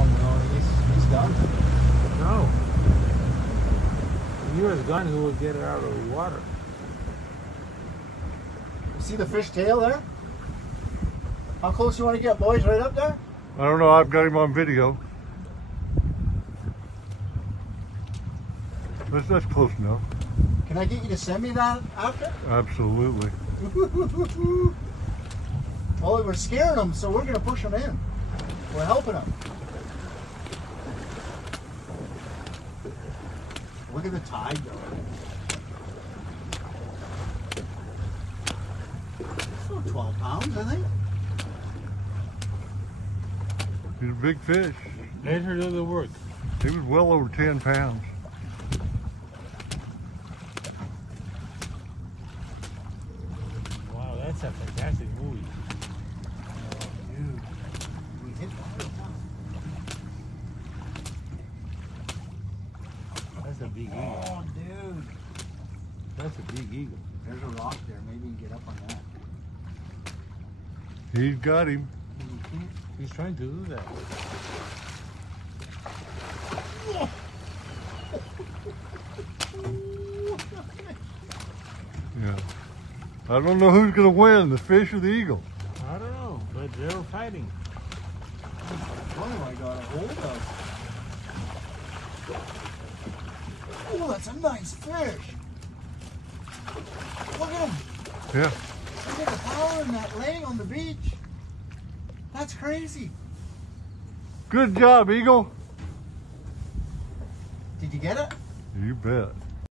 Oh no, he's done. No. If he was gone, he would get it out of the water. You see the fish tail there? How close you want to get, boys? Right up there? I don't know, I've got him on video. That's close enough. Can I get you to send me that after? Absolutely. Well, we're scaring them, so we're going to push them in. We're helping them. Look at the tide, though. It's about 12 pounds, I think. He's a big fish. Let her do the work. He was well over 10 pounds. Wow, that's a fantastic movie. Oh, dude. We hit that. That's a big eagle. Oh, dude. That's a big eagle. There's a rock there. Maybe you can get up on that. He's got him. He's trying to do that. Yeah. I don't know who's going to win, the fish or the eagle. I don't know, but they're fighting. Oh, I got a hold of. Oh, that's a nice fish. Look at him. Yeah. Look at the power in that laying on the beach. That's crazy. Good job, eagle. Did you get it? You bet.